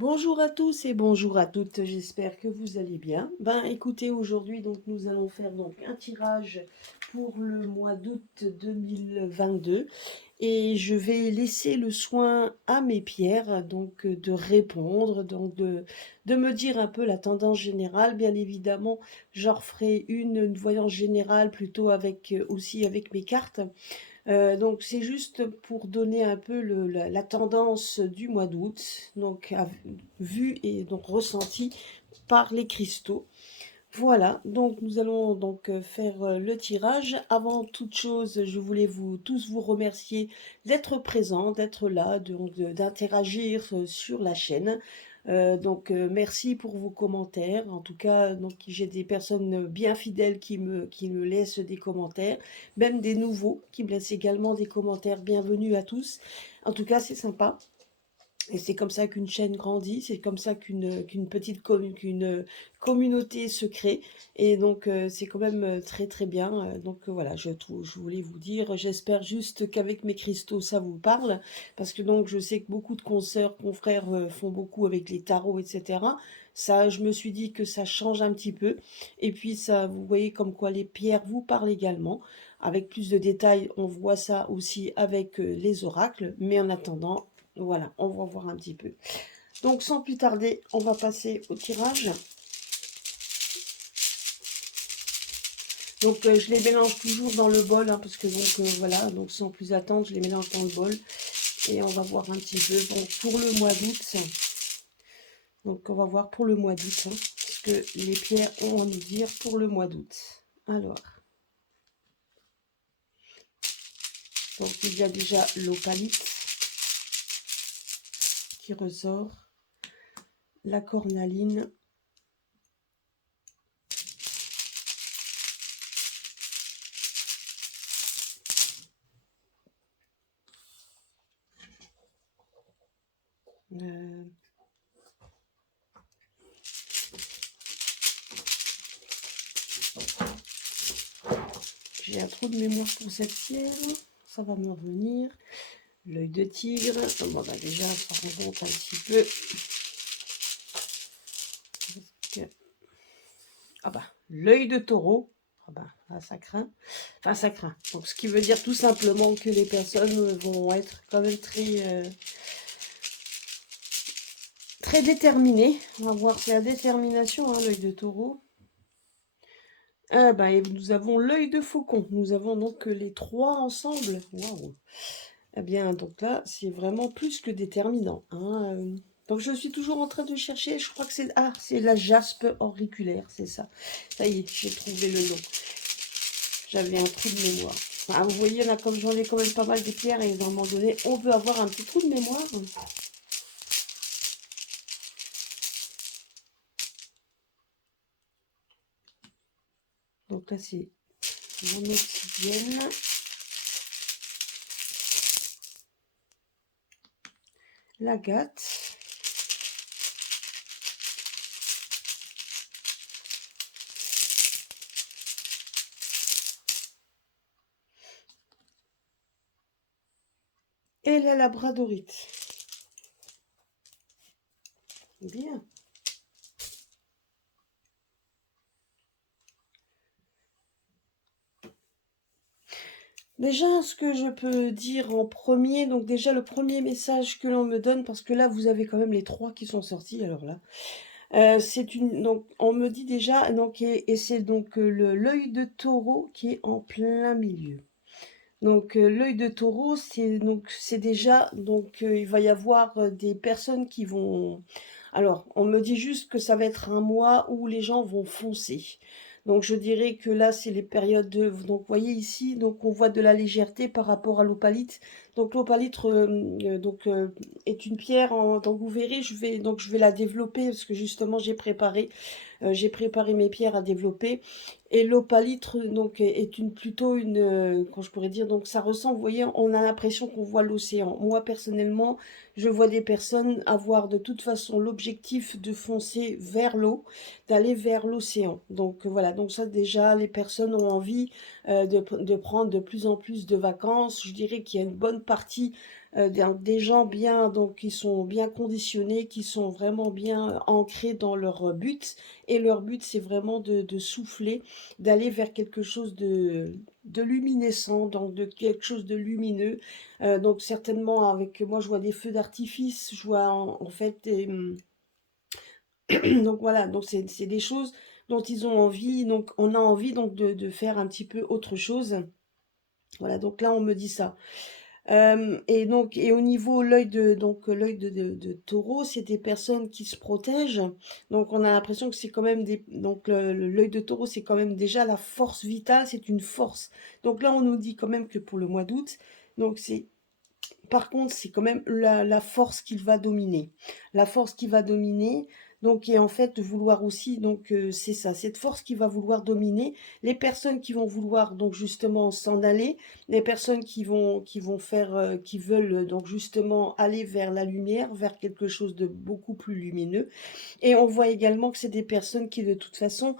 Bonjour à tous et bonjour à toutes, j'espère que vous allez bien. Ben écoutez, aujourd'hui donc nous allons faire donc un tirage pour le mois d'août 2022 et je vais laisser le soin à mes pierres donc de répondre, donc de me dire un peu la tendance générale. Bien évidemment, j'en referai une voyance générale plutôt avec aussi avec mes cartes. Donc c'est juste pour donner un peu la tendance du mois d'août, donc vue et donc ressentie par les cristaux. Voilà, donc nous allons donc faire le tirage. Avant toute chose, je voulais vous remercier d'être présents, d'être là, d'interagir sur la chaîne. Merci pour vos commentaires. En tout cas, donc j'ai des personnes bien fidèles qui me laissent des commentaires, même des nouveaux qui me laissent également des commentaires. Bienvenue à tous. En tout cas, c'est sympa. Et c'est comme ça qu'une chaîne grandit, c'est comme ça qu'une communauté se crée. Et donc, c'est quand même très très bien. Voilà, je voulais vous dire, j'espère juste qu'avec mes cristaux, ça vous parle. Parce que donc, je sais que beaucoup de consoeurs, confrères font beaucoup avec les tarots, etc. Ça, je me suis dit que ça change un petit peu. Et puis, ça, vous voyez comme quoi les pierres vous parlent également. Avec plus de détails, on voit ça aussi avec les oracles. Mais en attendant, voilà, on va voir un petit peu. Donc, sans plus tarder, on va passer au tirage. Donc, je les mélange toujours dans le bol, hein, parce que donc, voilà, donc sans plus attendre, je les mélange dans le bol. Et on va voir un petit peu, bon, pour le mois d'août. Donc, on va voir pour le mois d'août, hein, ce que les pierres ont à nous dire pour le mois d'août. Alors, donc il y a déjà l'opalite qui ressort, la cornaline, euh, j'ai un trou de mémoire pour cette pierre, ça va me revenir. L'œil de tigre, bon, bah déjà ça remonte un petit peu. Ah bah, l'œil de taureau, ah bah, là, ça craint. Enfin, ça craint. Donc, ce qui veut dire tout simplement que les personnes vont être quand même très déterminées. On va voir, c'est la détermination, hein, l'œil de taureau. Ah bah, et nous avons l'œil de faucon. Nous avons donc les trois ensemble. Waouh! Eh bien, donc là, c'est vraiment plus que déterminant, hein. Donc, je suis toujours en train de chercher. Je crois que c'est... Ah, c'est la jaspe auriculaire, c'est ça. Ça y est, j'ai trouvé le nom. J'avais un trou de mémoire. Ah, vous voyez, là, comme j'en ai quand même pas mal de pierres, et à un moment donné, on peut avoir un petit trou de mémoire. Donc là, c'est mon obsidienne. L'agate. Et la labradorite. Bien. Déjà, ce que je peux dire en premier, donc déjà le premier message que l'on me donne, parce que là, vous avez quand même les trois qui sont sortis, alors là. Donc, on me dit déjà, donc, et c'est donc l'œil de taureau qui est en plein milieu. Donc, l'œil de taureau, c'est déjà, donc, il va y avoir des personnes qui vont... Alors, on me dit juste que ça va être un mois où les gens vont foncer. Donc, je dirais que là, c'est les périodes de... Donc, vous voyez ici, donc, on voit de la légèreté par rapport à l'opalite. Donc, l'opalite est une pierre, donc, vous verrez, je vais la développer parce que justement, j'ai préparé mes pierres à développer. Et l'opalite donc est plutôt une, quand je pourrais dire, donc ça ressemble, vous voyez, on a l'impression qu'on voit l'océan. Moi personnellement, je vois des personnes avoir de toute façon l'objectif de foncer vers l'eau, d'aller vers l'océan. Donc voilà, donc ça déjà, les personnes ont envie de prendre de plus en plus de vacances. Je dirais qu'il y a une bonne partie des gens bien, donc qui sont bien conditionnés, qui sont vraiment bien ancrés dans leur but. Et leur but, c'est vraiment de souffler, d'aller vers quelque chose de luminescent, donc de quelque chose de lumineux. Donc certainement avec, moi je vois des feux d'artifice, je vois en fait donc voilà, donc c'est des choses dont ils ont envie, donc on a envie donc de faire un petit peu autre chose. Voilà, donc là on me dit ça. Et donc, et au niveau l'œil de donc l'œil de taureau, c'est des personnes qui se protègent. Donc on a l'impression que c'est quand même des donc l'œil de taureau, c'est quand même déjà la force vitale, c'est une force. Donc là on nous dit quand même que pour le mois d'août, donc c'est par contre, c'est quand même la force qui va dominer. La force qui va dominer, donc, et en fait, de vouloir aussi, donc, c'est ça, cette force qui va vouloir dominer. Les personnes qui vont vouloir, donc, justement, s'en aller, les personnes qui vont faire, qui veulent, donc, justement, aller vers la lumière, vers quelque chose de beaucoup plus lumineux. Et on voit également que c'est des personnes qui, de toute façon,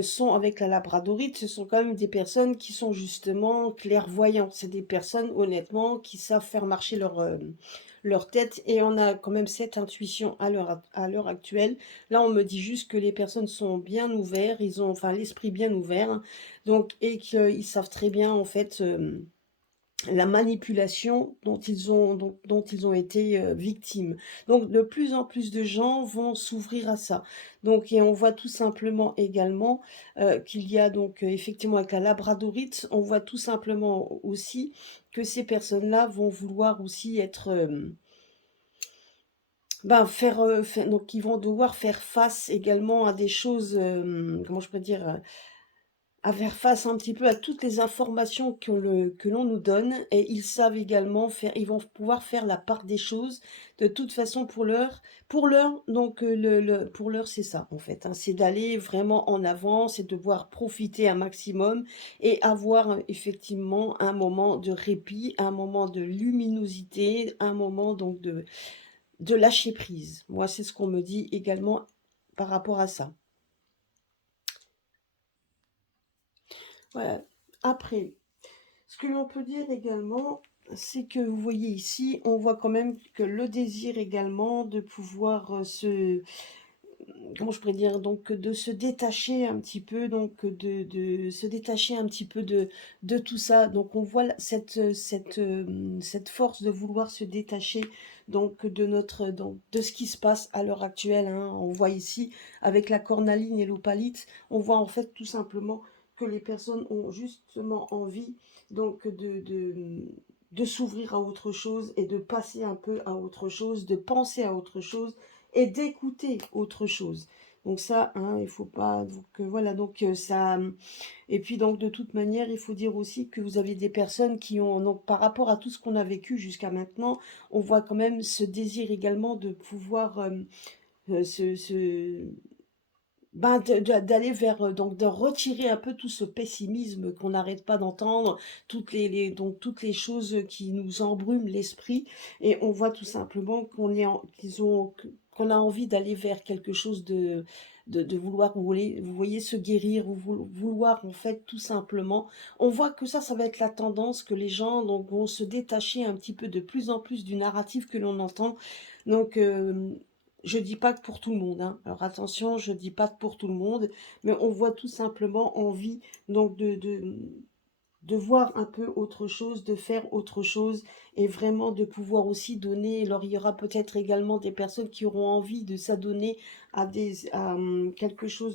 sont avec la labradorite, ce sont quand même des personnes qui sont justement clairvoyantes. C'est des personnes, honnêtement, qui savent faire marcher leur tête. Et on a quand même cette intuition à l'heure actuelle. Là, on me dit juste que les personnes sont bien ouvertes, ils ont enfin l'esprit bien ouvert. Donc, et qu'ils savent très bien, en fait, la manipulation dont ils ont été victimes. Donc de plus en plus de gens vont s'ouvrir à ça. Donc et on voit tout simplement également qu'il y a donc effectivement avec la labradorite, on voit tout simplement aussi que ces personnes-là vont vouloir aussi être donc ils vont devoir faire face également à des choses comment je pourrais dire à faire face un petit peu à toutes les informations que l'on nous donne et ils savent également faire, ils vont pouvoir faire la part des choses. De toute façon, pour l'heure, donc pour l'heure, c'est ça en fait, hein, c'est d'aller vraiment en avant, c'est de pouvoir profiter un maximum et avoir effectivement un moment de répit, un moment de luminosité, un moment donc de lâcher prise. Moi, c'est ce qu'on me dit également par rapport à ça. Voilà. Après, ce que l'on peut dire également, c'est que vous voyez ici, on voit quand même que le désir également de pouvoir comment je pourrais dire, donc de se détacher un petit peu, donc de se détacher un petit peu de tout ça. Donc on voit cette force de vouloir se détacher donc de ce qui se passe à l'heure actuelle, hein. On voit ici avec la cornaline et l'opalite, on voit en fait tout simplement que les personnes ont justement envie donc de s'ouvrir à autre chose et de passer un peu à autre chose, de penser à autre chose et d'écouter autre chose. Donc ça, hein, il faut pas. Donc voilà, donc ça. Et puis donc de toute manière, il faut dire aussi que vous avez des personnes qui ont, donc par rapport à tout ce qu'on a vécu jusqu'à maintenant, on voit quand même ce désir également de pouvoir d'aller vers donc de retirer un peu tout ce pessimisme qu'on n'arrête pas d'entendre, donc toutes les choses qui nous embrument l'esprit, et on voit tout simplement qu'on a envie d'aller vers quelque chose de vouloir, vous voyez, se guérir, ou vouloir en fait tout simplement. On voit que ça va être la tendance, que les gens donc vont se détacher un petit peu de plus en plus du narratif que l'on entend. Donc je dis pas que pour tout le monde, hein. Alors attention, je dis pas que pour tout le monde, mais on voit tout simplement envie donc de voir un peu autre chose, de faire autre chose, et vraiment de pouvoir aussi donner. Alors il y aura peut-être également des personnes qui auront envie de s'adonner à quelque chose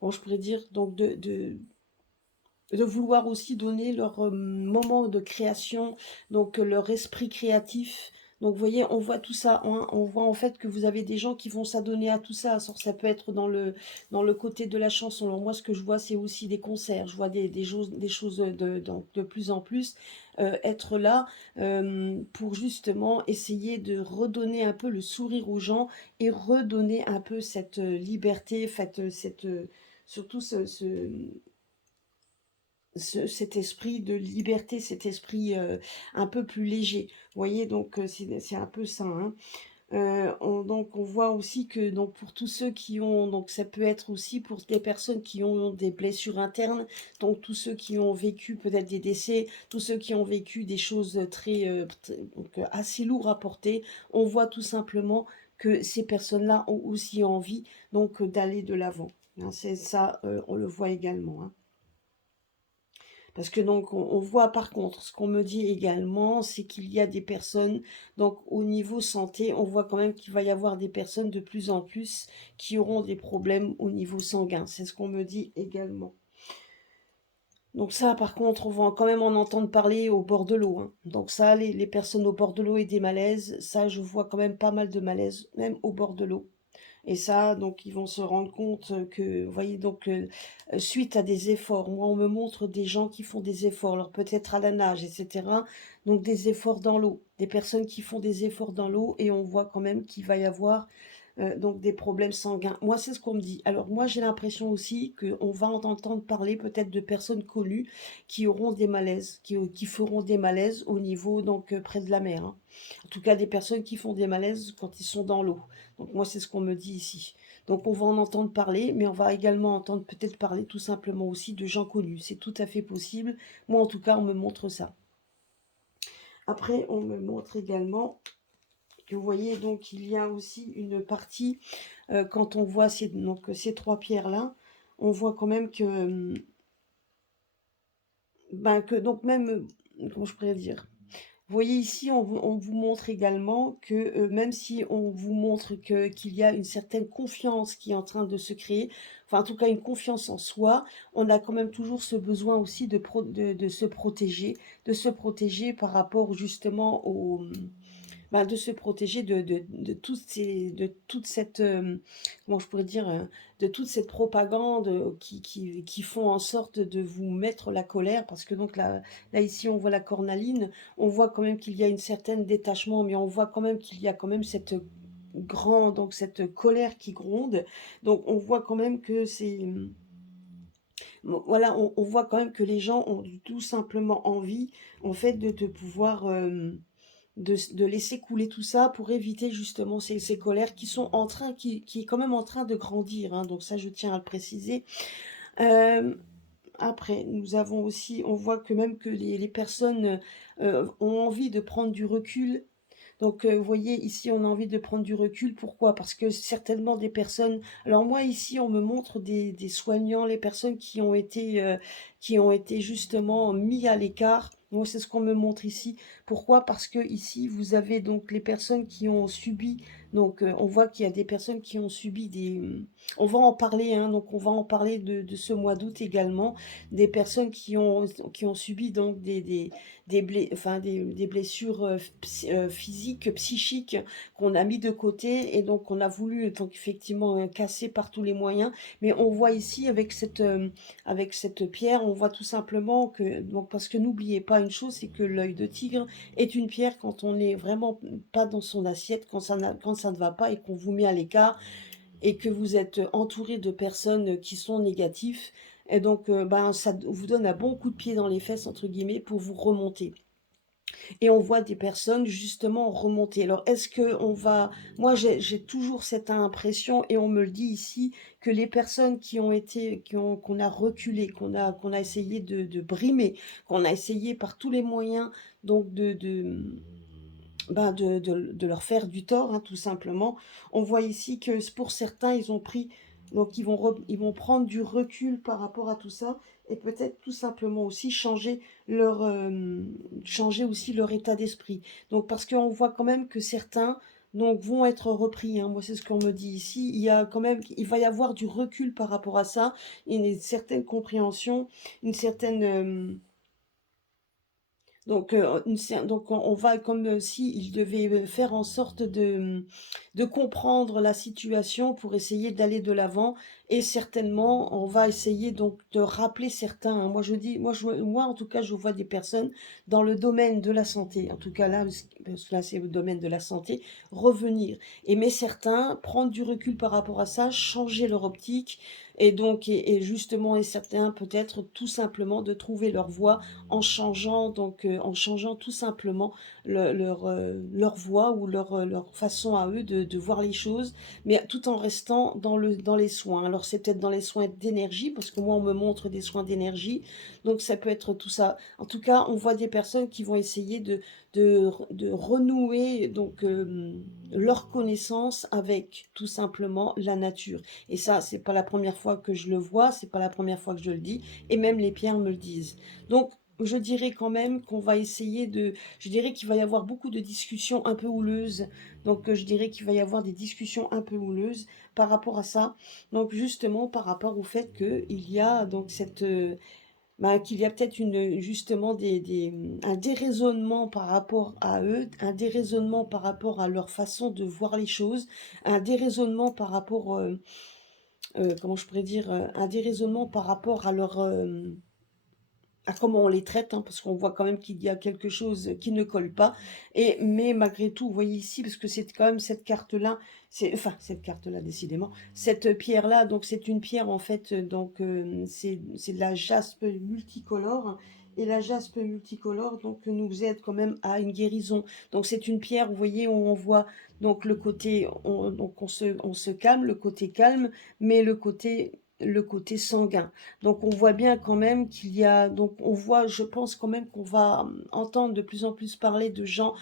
bon, je pourrais dire, donc de vouloir aussi donner leur moment de création, donc leur esprit créatif. Donc vous voyez, on voit tout ça, hein. On voit en fait que vous avez des gens qui vont s'adonner à tout ça. Ça peut être dans le côté de la chanson. Alors moi, ce que je vois, c'est aussi des concerts. Je vois des choses donc de plus en plus être là pour justement essayer de redonner un peu le sourire aux gens et redonner un peu cette liberté, surtout cet esprit de liberté, cet esprit un peu plus léger. Vous voyez, donc c'est un peu ça, hein. Donc on voit aussi que donc pour tous ceux qui ont donc ça peut être aussi pour des personnes qui ont des blessures internes, donc tous ceux qui ont vécu peut-être des décès, tous ceux qui ont vécu des choses très, donc assez lourdes à porter. On voit tout simplement que ces personnes-là ont aussi envie donc d'aller de l'avant, hein. C'est ça, on le voit également, hein. Parce que donc on voit par contre, ce qu'on me dit également, c'est qu'il y a des personnes, donc au niveau santé, on voit quand même qu'il va y avoir des personnes de plus en plus qui auront des problèmes au niveau sanguin. C'est ce qu'on me dit également. Donc ça, par contre, on va quand même en entendre parler au bord de l'eau, hein. Donc ça, les personnes au bord de l'eau et des malaises, ça, je vois quand même pas mal de malaises, même au bord de l'eau. Et ça, donc, ils vont se rendre compte que, vous voyez, donc, suite à des efforts, moi, on me montre des gens qui font des efforts, alors peut-être à la nage, etc. Donc, des efforts dans l'eau, des personnes qui font des efforts dans l'eau, et on voit quand même qu'il va y avoir donc des problèmes sanguins. Moi, c'est ce qu'on me dit. Alors, moi, j'ai l'impression aussi qu'on va en entendre parler peut-être de personnes connues qui auront des malaises, qui feront des malaises au niveau, donc, près de la mer, hein. En tout cas, des personnes qui font des malaises quand ils sont dans l'eau. Donc moi, c'est ce qu'on me dit ici. Donc on va en entendre parler, mais on va également entendre peut-être parler tout simplement aussi de gens connus. C'est tout à fait possible. Moi, en tout cas, on me montre ça. Après, on me montre également que vous voyez, donc il y a aussi une partie, quand on voit donc, ces trois pierres-là, on voit quand même que donc même, comment je pourrais dire, vous voyez ici, on vous montre également que même si on vous montre qu'il y a une certaine confiance qui est en train de se créer, enfin en tout cas une confiance en soi, on a quand même toujours ce besoin aussi de se protéger par rapport justement de se protéger de toute cette, comment je pourrais dire, de toute cette propagande qui font en sorte de vous mettre la colère, parce que donc là ici on voit la cornaline, on voit quand même qu'il y a une certaine détachement, mais on voit quand même qu'il y a quand même donc cette colère qui gronde, donc on voit quand même que bon, voilà, on voit quand même que les gens ont tout simplement envie, en fait, de pouvoir, de laisser couler tout ça pour éviter justement ces colères qui est quand même en train de grandir, hein, donc ça, je tiens à le préciser. Après, nous avons aussi, on voit que même que les personnes ont envie de prendre du recul. Donc, vous voyez, ici, on a envie de prendre du recul. Pourquoi? Parce que certainement des personnes... Alors moi, ici, on me montre des soignants, les personnes qui ont été justement mis à l'écart. Moi, c'est ce qu'on me montre ici. Pourquoi? Parce que ici, vous avez donc les personnes qui ont subi... Donc, on voit qu'il y a des personnes qui ont subi des... On va en parler, hein, donc on va en parler de ce mois d'août également. Des personnes qui ont subi donc des blessures physiques, psychiques qu'on a mis de côté et donc on a voulu donc effectivement casser par tous les moyens. Mais on voit ici avec cette pierre, on voit tout simplement que, donc parce que n'oubliez pas une chose, c'est que l'œil de tigre est une pierre quand on n'est vraiment pas dans son assiette, quand ça ne va pas et qu'on vous met à l'écart et que vous êtes entouré de personnes qui sont négatives, et donc ça vous donne un bon coup de pied dans les fesses, entre guillemets, pour vous remonter. Et on voit des personnes justement remonter. Alors est-ce que on va... Moi j'ai toujours cette impression, et on me le dit ici, que les personnes qu'on a reculé, qu'on a essayé de brimer, qu'on a essayé par tous les moyens donc de leur faire du tort, hein, tout simplement. On voit ici que pour certains, ils ont pris, donc ils vont prendre du recul par rapport à tout ça, et peut-être tout simplement aussi changer aussi leur état d'esprit. Donc parce qu'on voit quand même que certains donc vont être repris, hein. Moi c'est ce qu'on me dit ici, il y a quand même, il va y avoir du recul par rapport à ça, une certaine compréhension, une certaine donc on va comme si il devait faire en sorte de comprendre la situation pour essayer d'aller de l'avant, et certainement on va essayer donc de rappeler certains, hein. Moi je dis, moi en tout cas je vois des personnes dans le domaine de la santé, en tout cas là, parce que là c'est le domaine de la santé, revenir. Et mais certains prendre du recul par rapport à ça, changer leur optique, Et donc, et justement, et certains peut-être tout simplement de trouver leur voie en changeant, donc en changeant tout simplement leur voie ou leur façon à eux de voir les choses, mais tout en restant dans les soins. Alors c'est peut-être dans les soins d'énergie, parce que moi on me montre des soins d'énergie, donc ça peut être tout ça. En tout cas, on voit des personnes qui vont essayer de renouer donc leur connaissance avec tout simplement la nature. Et ça, c'est pas la première fois que je le vois, c'est pas la première fois que je le dis, et même les pierres me le disent. Donc, je dirais quand même qu'on va essayer je dirais qu'il va y avoir beaucoup de discussions un peu houleuses. Donc, je dirais qu'il va y avoir des discussions un peu houleuses par rapport à ça. Donc, justement, par rapport au fait qu'il y a donc qu'il y a peut-être justement un déraisonnement par rapport à eux, un déraisonnement par rapport à leur façon de voir les choses, un déraisonnement par rapport, comment je pourrais dire, un déraisonnement par rapport à comment on les traite, hein, parce qu'on voit quand même qu'il y a quelque chose qui ne colle pas. Mais malgré tout, vous voyez ici, parce que c'est quand même cette carte-là, enfin cette carte-là décidément, cette pierre-là, donc c'est une pierre en fait, donc c'est de la jaspe multicolore. Et la jaspe multicolore donc nous aide quand même à une guérison. Donc c'est une pierre, vous voyez, où on voit donc le côté, donc on se calme, le côté calme, mais le côté sanguin. Donc on voit bien quand même qu'il y a, donc on voit, je pense quand même qu'on va entendre de plus en plus parler de gens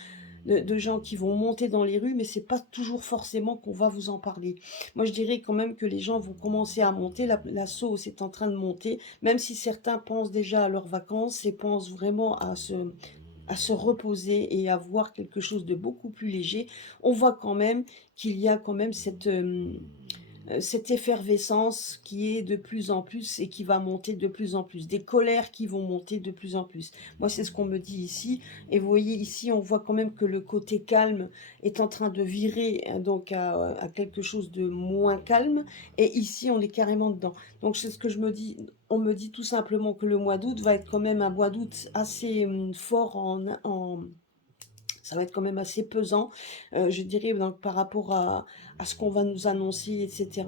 qui vont monter dans les rues, mais c'est pas toujours forcément qu'on va vous en parler. Moi je dirais quand même que les gens vont commencer à monter, la sauce est en train de monter, même si certains pensent déjà à leurs vacances et pensent vraiment à se reposer et à voir quelque chose de beaucoup plus léger. On voit quand même qu'il y a quand même cette effervescence qui est de plus en plus et qui va monter de plus en plus, des colères qui vont monter de plus en plus. Moi, c'est ce qu'on me dit ici. Et vous voyez ici, on voit quand même que le côté calme est en train de virer donc à quelque chose de moins calme. Et ici, on est carrément dedans. Donc, c'est ce que je me dis. On me dit tout simplement que le mois d'août va être quand même un mois d'août assez fort ça va être quand même assez pesant, je dirais, donc, par rapport à ce qu'on va nous annoncer, etc.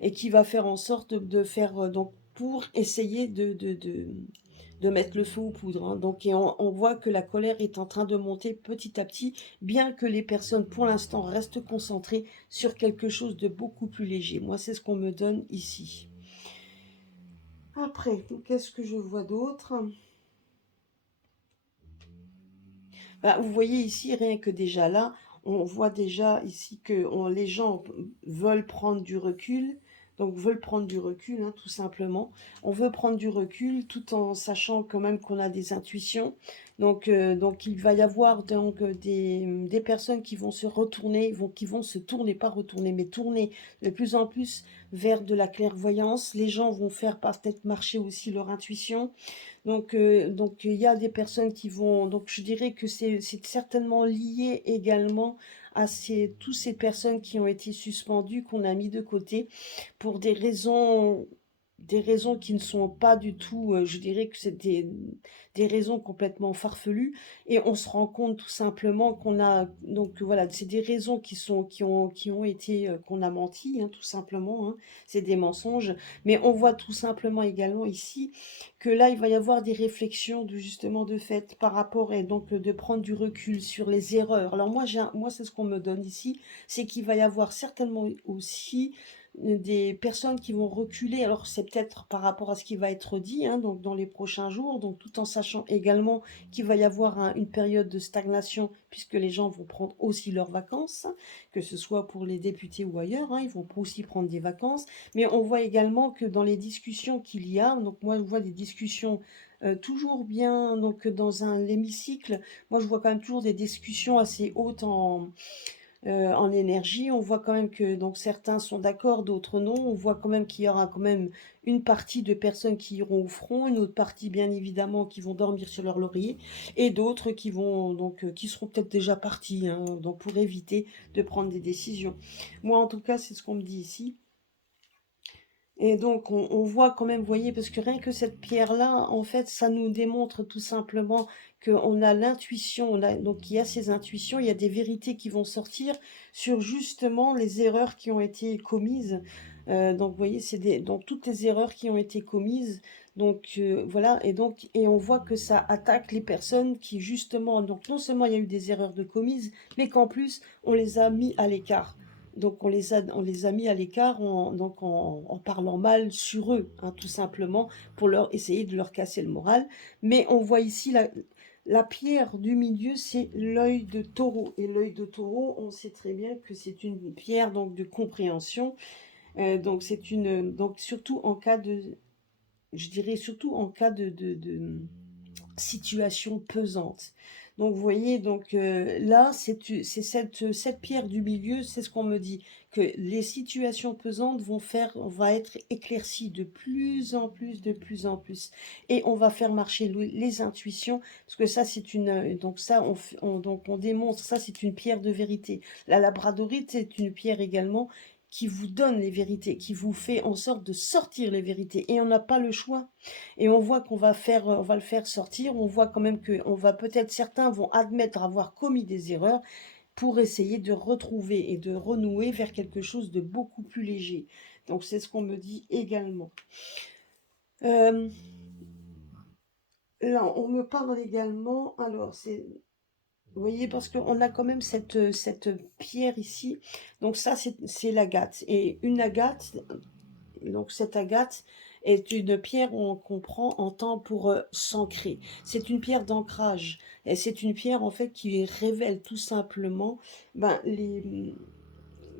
Et qui va faire en sorte de faire, donc, pour essayer de mettre le feu aux poudres, hein. Donc, et on voit que la colère est en train de monter petit à petit, bien que les personnes, pour l'instant, restent concentrées sur quelque chose de beaucoup plus léger. Moi, c'est ce qu'on me donne ici. Après, qu'est-ce que je vois d'autre? Bah, vous voyez ici, rien que déjà là, on voit déjà ici que les gens veulent prendre du recul, donc veulent prendre du recul, hein, tout simplement. On veut prendre du recul tout en sachant quand même qu'on a des intuitions. Donc il va y avoir donc des personnes qui vont se retourner, qui vont se tourner, pas retourner, mais tourner de plus en plus vers de la clairvoyance. Les gens vont faire peut-être marcher aussi leur intuition. Donc il y a des personnes qui vont, donc je dirais que c'est certainement lié également à toutes ces personnes qui ont été suspendues, qu'on a mis de côté pour des raisons qui ne sont pas du tout, je dirais que c'est des raisons complètement farfelues, et on se rend compte tout simplement qu'on a, donc voilà, c'est des raisons qui ont été, qu'on a menti, hein, tout simplement, hein, c'est des mensonges, mais on voit tout simplement également ici que là, il va y avoir des réflexions justement de fait par rapport, et donc de prendre du recul sur les erreurs. Alors moi c'est ce qu'on me donne ici, c'est qu'il va y avoir certainement aussi des personnes qui vont reculer. Alors c'est peut-être par rapport à ce qui va être dit, hein, donc dans les prochains jours, donc tout en sachant également qu'il va y avoir une période de stagnation, puisque les gens vont prendre aussi leurs vacances, hein, que ce soit pour les députés ou ailleurs, hein, ils vont aussi prendre des vacances. Mais on voit également que dans les discussions qu'il y a, donc moi je vois des discussions toujours bien, donc dans l'hémicycle, moi je vois quand même toujours des discussions assez hautes en énergie. On voit quand même que donc certains sont d'accord, d'autres non. On voit quand même qu'il y aura quand même une partie de personnes qui iront au front, une autre partie bien évidemment qui vont dormir sur leur laurier, et d'autres qui vont donc qui seront peut-être déjà partis, hein, donc pour éviter de prendre des décisions. Moi en tout cas c'est ce qu'on me dit ici. Et donc, on voit quand même, vous voyez, parce que rien que cette pierre-là, en fait, ça nous démontre tout simplement qu'on a l'intuition, donc il y a ces intuitions, il y a des vérités qui vont sortir sur justement les erreurs qui ont été commises. Donc vous voyez, c'est donc toutes les erreurs qui ont été commises. Donc voilà, et on voit que ça attaque les personnes qui justement, donc non seulement il y a eu des erreurs de commises, mais qu'en plus on les a mis à l'écart. Donc on les a mis à l'écart en parlant mal sur eux, hein, tout simplement, pour leur essayer de leur casser le moral. Mais on voit ici la pierre du milieu, c'est l'œil de taureau. Et l'œil de taureau, on sait très bien que c'est une pierre donc de compréhension. Donc c'est donc surtout en cas de, je dirais surtout en cas de situation pesante. Donc vous voyez, donc là, c'est cette pierre du milieu, c'est ce qu'on me dit, que les situations pesantes on va être éclaircies de plus en plus, de plus en plus. Et on va faire marcher les intuitions, parce que ça, c'est donc ça, donc on démontre, ça, c'est une pierre de vérité. La labradorite, c'est une pierre également qui vous donne les vérités, qui vous fait en sorte de sortir les vérités. Et on n'a pas le choix. Et on voit on va le faire sortir. On voit quand même que certains vont admettre avoir commis des erreurs pour essayer de retrouver et de renouer vers quelque chose de beaucoup plus léger. Donc c'est ce qu'on me dit également. Euh, Là, on me parle également, alors vous voyez, parce qu'on a quand même cette pierre ici. Donc ça, c'est l'agate. Et une agate, donc cette agate est une pierre qu'on prend en temps pour s'ancrer. C'est une pierre d'ancrage. Et c'est une pierre en fait qui révèle tout simplement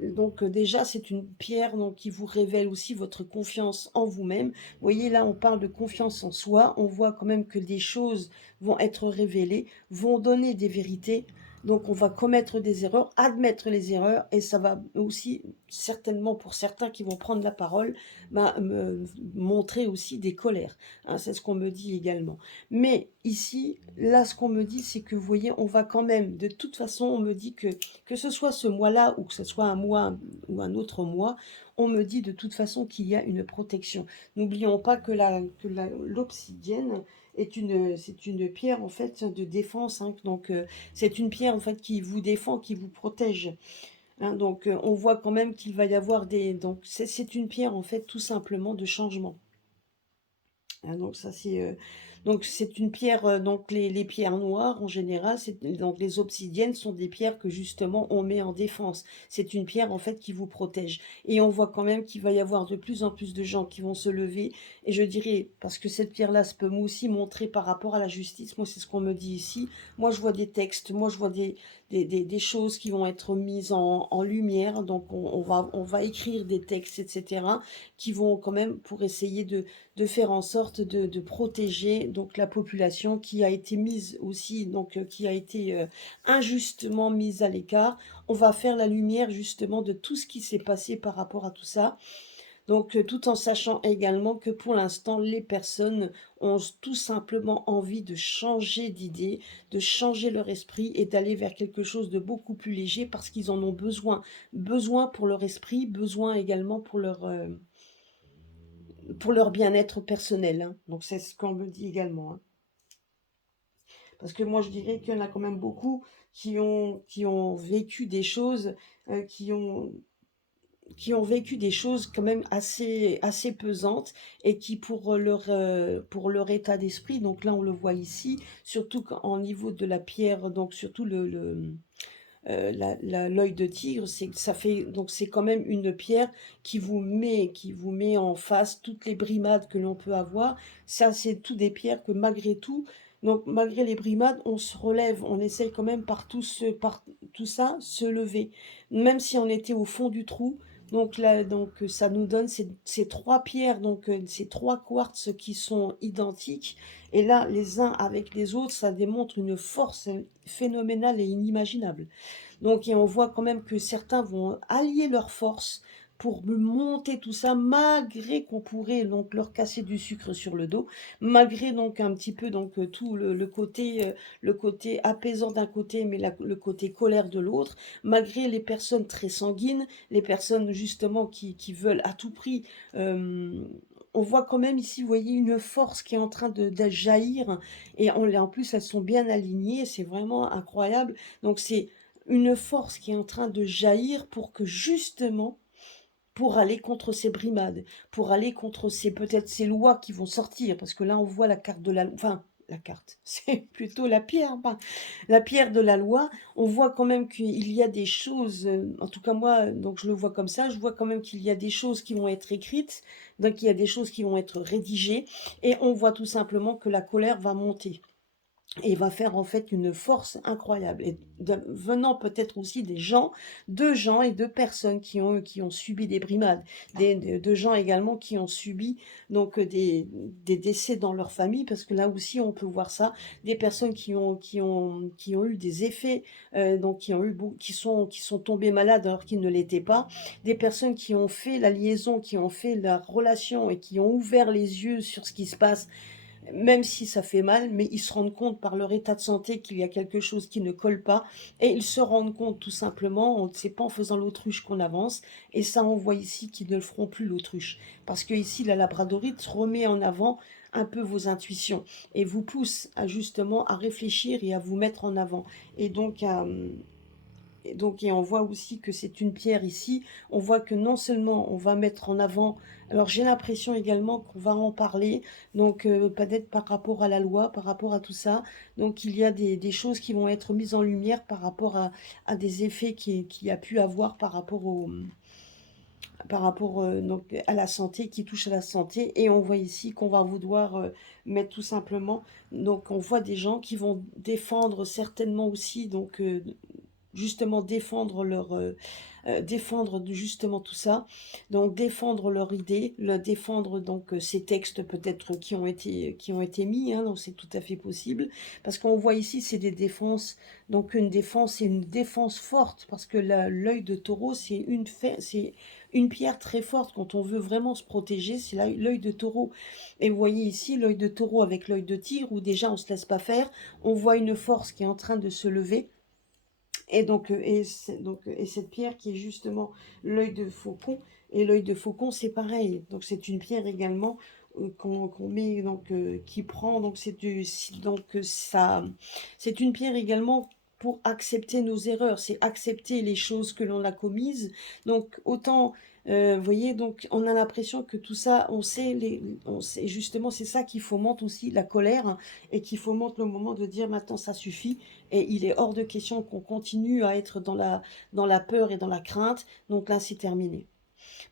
donc déjà c'est une pierre donc, qui vous révèle aussi votre confiance en vous-même. Vous voyez là on parle de confiance en soi. On voit quand même que des choses vont être révélées, vont donner des vérités. Donc on va commettre des erreurs, admettre les erreurs, et ça va aussi certainement pour certains qui vont prendre la parole, me montrer aussi des colères. Hein, c'est ce qu'on me dit également. Mais ici, là ce qu'on me dit, c'est que vous voyez, on va quand même, de toute façon, on me dit que ce soit ce mois-là ou que ce soit un mois ou un autre mois, on me dit de toute façon qu'il y a une protection. N'oublions pas que l'obsidienne c'est une pierre en fait de défense, hein. Donc c'est une pierre en fait qui vous défend, qui vous protège. Hein. Donc on voit quand même qu'il va y avoir donc c'est une pierre en fait tout simplement de changement. Hein, donc c'est une pierre, donc les pierres noires en général, donc les obsidiennes sont des pierres que justement on met en défense. C'est une pierre en fait qui vous protège. Et on voit quand même qu'il va y avoir de plus en plus de gens qui vont se lever. Et je dirais, parce que cette pierre-là se peut aussi montrer par rapport à la justice, moi c'est ce qu'on me dit ici. Moi je vois des textes, moi je vois des choses qui vont être mises en lumière. Donc on va écrire des textes, etc., qui vont quand même pour essayer de faire en sorte de protéger donc la population qui a été mise aussi, donc qui a été injustement mise à l'écart. On va faire la lumière justement de tout ce qui s'est passé par rapport à tout ça. Donc tout en sachant également que pour l'instant, les personnes ont tout simplement envie de changer d'idée, de changer leur esprit et d'aller vers quelque chose de beaucoup plus léger parce qu'ils en ont besoin. Besoin pour leur esprit, besoin également pour leur bien-être personnel. Hein. Donc c'est ce qu'on me dit également. Hein. Parce que moi je dirais qu'il y en a quand même beaucoup qui ont vécu des choses, euh, qui ont, qui ont vécu des choses quand même assez pesantes et qui pour leur état d'esprit, donc là on le voit ici, surtout au niveau de la pierre, donc surtout l'œil de tigre, donc c'est quand même une pierre qui vous met en face toutes les brimades que l'on peut avoir. Ça, c'est tout des pierres que malgré tout, donc malgré les brimades, on se relève, on essaye quand même par tout ça, se lever, même si on était au fond du trou. Donc là, donc ça nous donne ces trois pierres, donc ces trois quartz qui sont identiques. Et là, les uns avec les autres, ça démontre une force phénoménale et inimaginable. Donc, et on voit quand même que certains vont allier leurs forces pour monter tout ça, malgré qu'on pourrait donc leur casser du sucre sur le dos, malgré donc un petit peu donc tout le côté apaisant d'un côté, mais le côté colère de l'autre, malgré les personnes très sanguines, les personnes justement qui veulent à tout prix. On voit quand même ici, vous voyez, une force qui est en train de jaillir, et en plus elles sont bien alignées, c'est vraiment incroyable. Donc c'est une force qui est en train de jaillir pour que justement, pour aller contre ces brimades, pour aller contre peut-être ces lois qui vont sortir, parce que là on voit la carte de enfin la carte, c'est plutôt la pierre, la pierre de la loi. On voit quand même qu'il y a des choses, en tout cas moi, donc je le vois comme ça, je vois quand même qu'il y a des choses qui vont être écrites, donc il y a des choses qui vont être rédigées, et on voit tout simplement que la colère va monter et va faire en fait une force incroyable. Et venant peut-être aussi de gens et de personnes qui ont subi des brimades, de gens également qui ont subi donc des décès dans leur famille, parce que là aussi on peut voir ça, des personnes qui ont eu des effets, donc qui sont tombés malades alors qu'ils ne l'étaient pas, des personnes qui ont fait la liaison, qui ont fait la relation et qui ont ouvert les yeux sur ce qui se passe, même si ça fait mal, mais ils se rendent compte par leur état de santé qu'il y a quelque chose qui ne colle pas, et ils se rendent compte tout simplement, c'est pas en faisant l'autruche qu'on avance, et ça on voit ici qu'ils ne le feront plus l'autruche, parce que ici la labradorite remet en avant un peu vos intuitions, et vous pousse à justement à réfléchir et à vous mettre en avant, et donc et on voit aussi que c'est une pierre ici. On voit que non seulement on va mettre en avant, alors j'ai l'impression également qu'on va en parler, donc peut-être par rapport à la loi, par rapport à tout ça. Donc il y a des choses qui vont être mises en lumière par rapport à des effets qu'il y a pu avoir par rapport donc à la santé, qui touche à la santé. Et on voit ici qu'on va vouloir mettre tout simplement, donc on voit des gens qui vont défendre certainement aussi, donc justement défendre justement tout ça, donc défendre leur idée, défendre donc ces textes peut-être qui ont été mis, hein, donc c'est tout à fait possible, parce qu'on voit ici c'est des défenses, donc une défense, c'est une défense forte, parce que l'œil de taureau c'est une pierre très forte quand on veut vraiment se protéger, c'est l'œil de taureau. Et vous voyez ici l'œil de taureau avec l'œil de tigre, où déjà on se laisse pas faire, on voit une force qui est en train de se lever. Et donc, et cette pierre qui est justement l'œil de faucon, et l'œil de faucon c'est pareil, donc c'est une pierre également qu'on met, donc qui prend, donc c'est une pierre également pour accepter nos erreurs, c'est accepter les choses que l'on a commises, donc autant, vous voyez, donc on a l'impression que tout ça, on sait justement, c'est ça qui fomente aussi la colère, hein, et qui fomente le moment de dire maintenant ça suffit, et il est hors de question qu'on continue à être dans la peur et dans la crainte. Donc là, c'est terminé.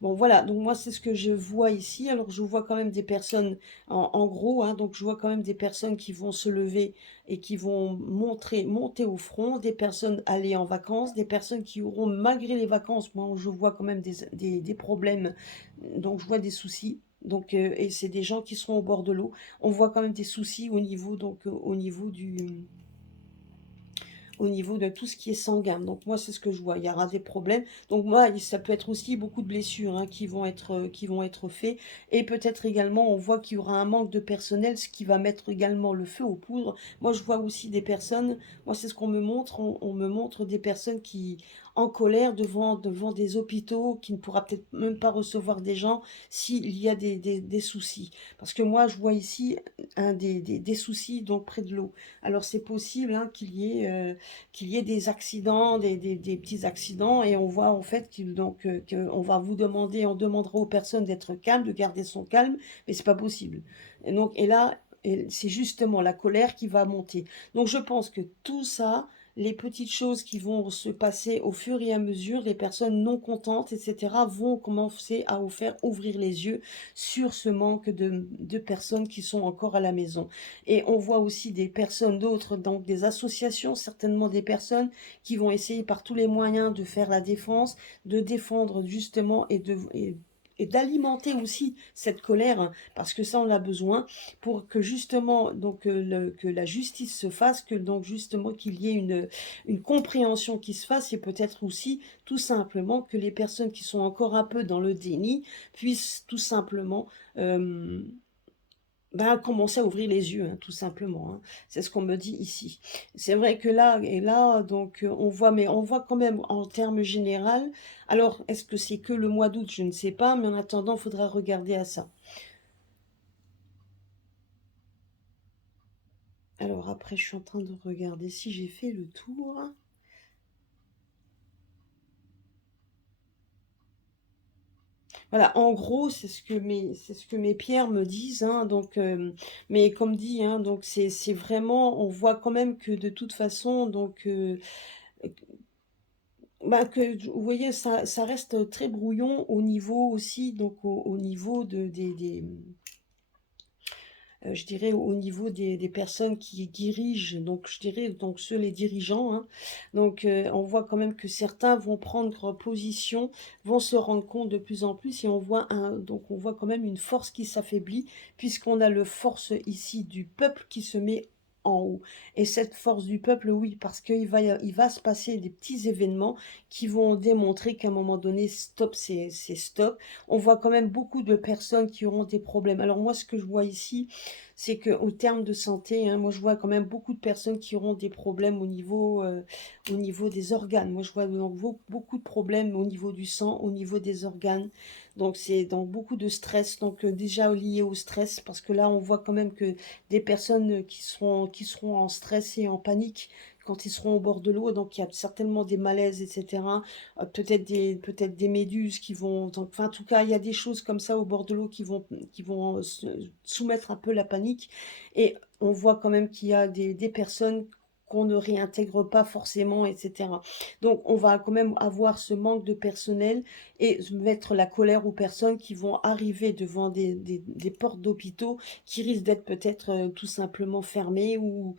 Bon, voilà, donc moi, c'est ce que je vois ici. Alors, je vois quand même des personnes, en gros, hein, donc je vois quand même des personnes qui vont se lever et qui vont monter au front, des personnes aller en vacances, des personnes qui auront, malgré les vacances, moi, je vois quand même des problèmes, donc je vois des soucis. Donc, et c'est des gens qui seront au bord de l'eau. On voit quand même des soucis au niveau, donc, au niveau de tout ce qui est sanguin. Donc moi, c'est ce que je vois. Il y aura des problèmes. Donc moi, ça peut être aussi beaucoup de blessures, hein, qui vont être faits. Et peut-être également, on voit qu'il y aura un manque de personnel, ce qui va mettre également le feu aux poudres. Moi, je vois aussi des personnes, moi, c'est ce qu'on me montre. On me montre des personnes qui, en colère, devant des hôpitaux, qui ne pourra peut-être même pas recevoir des gens s'il y a des soucis. Parce que moi, je vois ici des soucis donc près de l'eau. Alors c'est possible, hein, qu'il y ait des accidents, des petits accidents, et on voit en fait qu'on va vous demander, on demandera aux personnes d'être calmes, de garder son calme, mais c'est pas possible. Et donc, et là, c'est justement la colère qui va monter. Donc je pense que tout ça, les petites choses qui vont se passer au fur et à mesure, les personnes non contentes, etc., vont commencer à vous faire ouvrir les yeux sur ce manque de personnes qui sont encore à la maison. Et on voit aussi des personnes d'autres, donc des associations, certainement des personnes qui vont essayer par tous les moyens de faire la défense, de défendre justement et d'alimenter aussi cette colère, hein, parce que ça on a besoin pour que justement donc que la justice se fasse, que donc justement qu'il y ait une compréhension qui se fasse, et peut-être aussi tout simplement que les personnes qui sont encore un peu dans le déni puissent tout simplement commencer à ouvrir les yeux, hein, tout simplement, hein. C'est ce qu'on me dit ici. C'est vrai que là, donc, on voit, mais on voit quand même en termes général. Alors, est-ce que c'est que le mois d'août? Je ne sais pas, mais en attendant, il faudra regarder à ça. Alors après, je suis en train de regarder si j'ai fait le tour. Voilà, en gros, c'est ce que mes pierres me disent, hein, donc, mais comme dit, hein, donc c'est vraiment, on voit quand même que de toute façon, donc, bah, que vous voyez, ça reste très brouillon au niveau aussi, donc au niveau je dirais au niveau des personnes qui dirigent, donc je dirais donc ceux les dirigeants, hein. Donc on voit quand même que certains vont prendre position, vont se rendre compte de plus en plus et on voit quand même une force qui s'affaiblit puisqu'on a le force ici du peuple qui se met en haut. Et cette force du peuple, oui, parce il va se passer des petits événements qui vont démontrer qu'à un moment donné, stop, c'est stop. On voit quand même beaucoup de personnes qui auront des problèmes. Alors moi, ce que je vois ici, c'est qu'au terme de santé, hein, moi je vois quand même beaucoup de personnes qui auront des problèmes au niveau des organes. Moi je vois donc beaucoup de problèmes au niveau du sang, au niveau des organes. Donc c'est donc beaucoup de stress, donc déjà lié au stress, parce que là on voit quand même que des personnes qui seront en stress et en panique quand ils seront au bord de l'eau, donc il y a certainement des malaises, etc. Peut-être des méduses qui vont, donc, enfin en tout cas il y a des choses comme ça au bord de l'eau qui vont soumettre un peu la panique. Et on voit quand même qu'il y a des personnes qu'on ne réintègre pas forcément, etc. Donc on va quand même avoir ce manque de personnel et mettre la colère aux personnes qui vont arriver devant des portes d'hôpitaux qui risquent d'être peut-être tout simplement fermées ou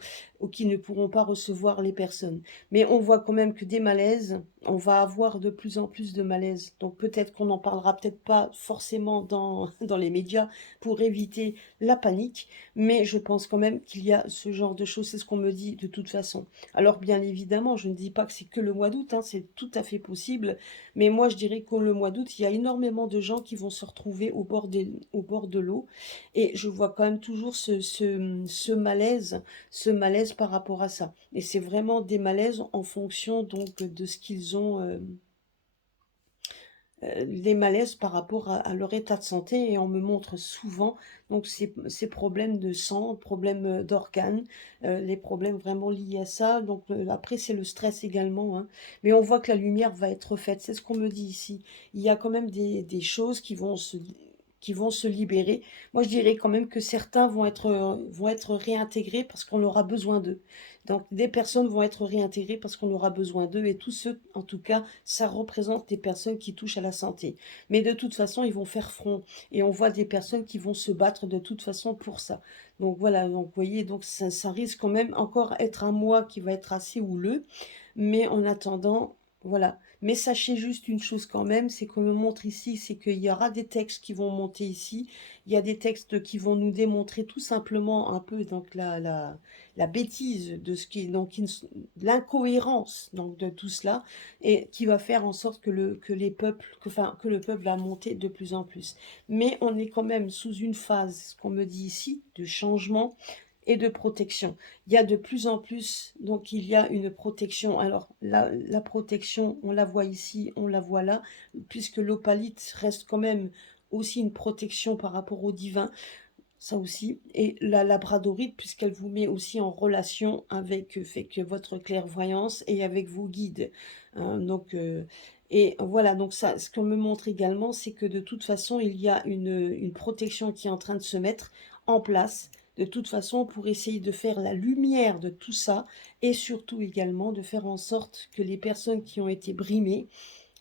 qui ne pourront pas recevoir les personnes. Mais on voit quand même que des malaises, on va avoir de plus en plus de malaises. Donc peut-être qu'on n'en parlera peut-être pas forcément dans les médias pour éviter la panique, mais je pense quand même qu'il y a ce genre de choses, c'est ce qu'on me dit de toute façon. Alors bien évidemment, je ne dis pas que c'est que le mois d'août, hein, c'est tout à fait possible, mais moi je dirais que le mois d'août, il y a énormément de gens qui vont se retrouver au bord de l'eau, et je vois quand même toujours ce malaise par rapport à ça. Et c'est vraiment des malaises en fonction donc de ce qu'ils ont, des malaises par rapport à leur état de santé et on me montre souvent donc ces problèmes de sang, problèmes d'organes, les problèmes vraiment liés à ça. Donc après c'est le stress également, hein. Mais on voit que la lumière va être faite, c'est ce qu'on me dit ici. Il y a quand même des choses qui vont se libérer. Moi je dirais quand même que certains vont être réintégrés parce qu'on aura besoin d'eux. Donc des personnes vont être réintégrées parce qu'on aura besoin d'eux et tous ceux, en tout cas, ça représente des personnes qui touchent à la santé. Mais de toute façon, ils vont faire front et on voit des personnes qui vont se battre de toute façon pour ça. Donc voilà, donc vous voyez, donc ça risque quand même encore être un mois qui va être assez houleux, mais en attendant, voilà. Mais sachez juste une chose quand même, c'est qu'on me montre ici, c'est qu'il y aura des textes qui vont monter ici. Il y a des textes qui vont nous démontrer tout simplement un peu donc la bêtise de ce qui donc l'incohérence donc de tout cela et qui va faire en sorte que les peuples que le peuple va monter de plus en plus. Mais on est quand même sous une phase, ce qu'on me dit ici, de changement et de protection. Il y a de plus en plus, donc il y a une protection. Alors la protection, on la voit ici, on la voit là, puisque l'opalite reste quand même aussi une protection par rapport au divin, ça aussi. Et la labradorite, puisqu'elle vous met aussi en relation avec votre clairvoyance et avec vos guides. Hein, donc, et voilà, donc ça, ce qu'on me montre également, c'est que de toute façon, il y a une protection qui est en train de se mettre en place, de toute façon, pour essayer de faire la lumière de tout ça, et surtout également de faire en sorte que les personnes qui ont été brimées,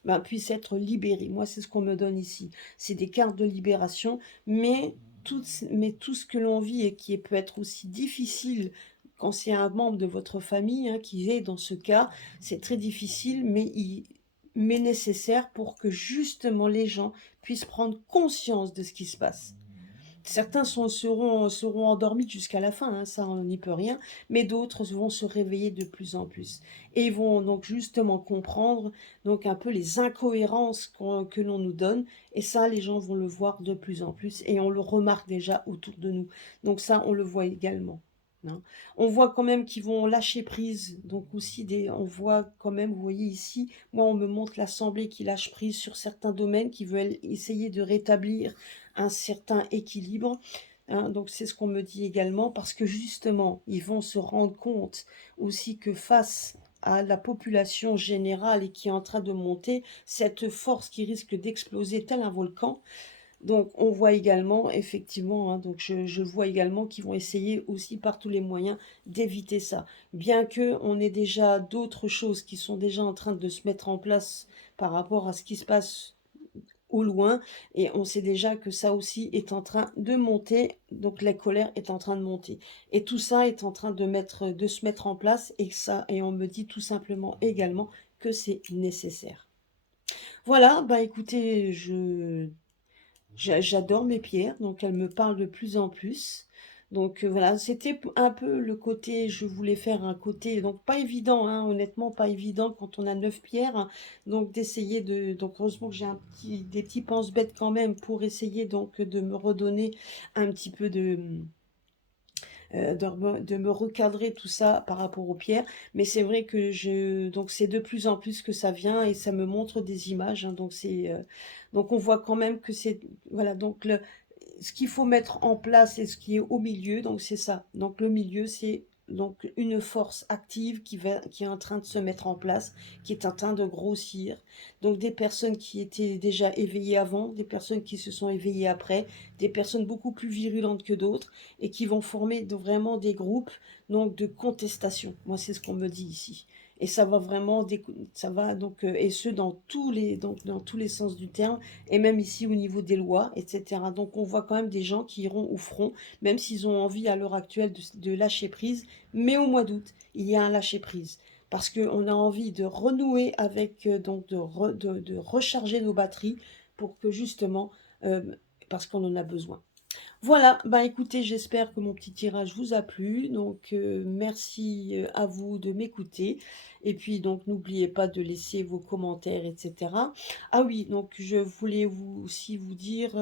ben, puissent être libérées. Moi, c'est ce qu'on me donne ici. C'est des cartes de libération, mais tout ce que l'on vit et qui peut être aussi difficile quand c'est un membre de votre famille hein, qui est dans ce cas, c'est très difficile, mais nécessaire pour que justement les gens puissent prendre conscience de ce qui se passe. Certains seront endormis jusqu'à la fin, hein, ça on n'y peut rien, mais d'autres vont se réveiller de plus en plus. Et ils vont donc justement comprendre donc un peu les incohérences que l'on nous donne, et ça les gens vont le voir de plus en plus, et on le remarque déjà autour de nous. Donc ça on le voit également. Hein. On voit quand même qu'ils vont lâcher prise, donc aussi on voit quand même, vous voyez ici, moi on me montre l'Assemblée qui lâche prise sur certains domaines, qui veulent essayer de rétablir un certain équilibre. Hein, donc c'est ce qu'on me dit également, parce que justement, ils vont se rendre compte aussi que face à la population générale et qui est en train de monter, cette force qui risque d'exploser tel un volcan. Donc on voit également, effectivement, hein, donc je vois également qu'ils vont essayer aussi par tous les moyens d'éviter ça. Bien que on ait déjà d'autres choses qui sont déjà en train de se mettre en place par rapport à ce qui se passe au loin, et on sait déjà que ça aussi est en train de monter, donc la colère est en train de monter. Et tout ça est en train de se mettre en place, et on me dit tout simplement également que c'est nécessaire. Voilà, bah écoutez, j'adore mes pierres, donc elles me parlent de plus en plus. Donc voilà, c'était un peu le côté, je voulais faire un côté, donc pas évident, hein, honnêtement, pas évident quand on a 9 pierres, hein, donc d'essayer donc heureusement que j'ai des petits pense-bêtes quand même pour essayer donc de me redonner un petit peu de me recadrer tout ça par rapport aux pierres. Mais c'est vrai que donc c'est de plus en plus que ça vient et ça me montre des images, hein, donc on voit quand même que c'est, voilà, donc ce qu'il faut mettre en place et ce qui est au milieu, donc c'est ça. Donc le milieu, c'est donc une force active qui est en train de se mettre en place, qui est en train de grossir. Donc des personnes qui étaient déjà éveillées avant, des personnes qui se sont éveillées après, des personnes beaucoup plus virulentes que d'autres et qui vont former vraiment des groupes donc de contestation. Moi, c'est ce qu'on me dit ici. Et ça va vraiment, ça va donc, et ce dans tous les sens du terme, et même ici au niveau des lois, etc. Donc on voit quand même des gens qui iront au front, même s'ils ont envie à l'heure actuelle de lâcher prise, mais au mois d'août, il y a un lâcher prise. Parce qu'on a envie de renouer avec, donc de recharger nos batteries pour que justement, euh, parce qu'on en a besoin. Voilà, bah écoutez, j'espère que mon petit tirage vous a plu. Donc merci à vous de m'écouter. Et puis donc n'oubliez pas de laisser vos commentaires, etc. Ah oui, donc je voulais aussi vous dire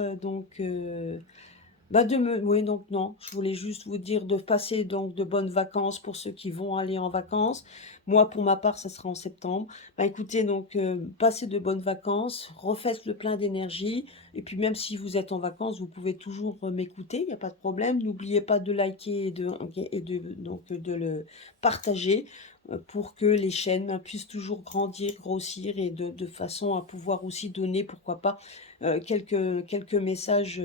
bah oui, donc non, je voulais juste vous dire de passer donc de bonnes vacances pour ceux qui vont aller en vacances. Moi, pour ma part, ça sera en septembre. Bah écoutez, donc passez de bonnes vacances, refaites le plein d'énergie. Et puis même si vous êtes en vacances, vous pouvez toujours m'écouter, il n'y a pas de problème. N'oubliez pas de liker donc, de le partager pour que les chaînes puissent toujours grandir, grossir et de façon à pouvoir aussi donner, pourquoi pas, quelques messages.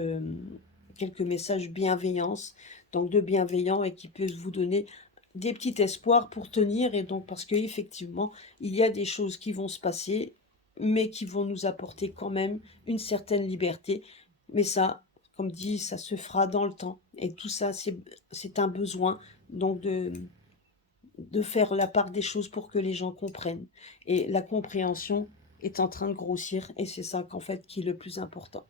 Quelques messages bienveillance, donc de bienveillants et qui peuvent vous donner des petits espoirs pour tenir. Et donc parce qu'effectivement, il y a des choses qui vont se passer, mais qui vont nous apporter quand même une certaine liberté. Mais ça, comme dit, ça se fera dans le temps. Et tout ça, c'est un besoin donc de faire la part des choses pour que les gens comprennent. Et la compréhension est en train de grossir et c'est ça qu'en fait qui est le plus important.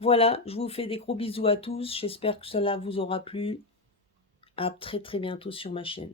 Voilà, je vous fais des gros bisous à tous. J'espère que cela vous aura plu. À très très bientôt sur ma chaîne.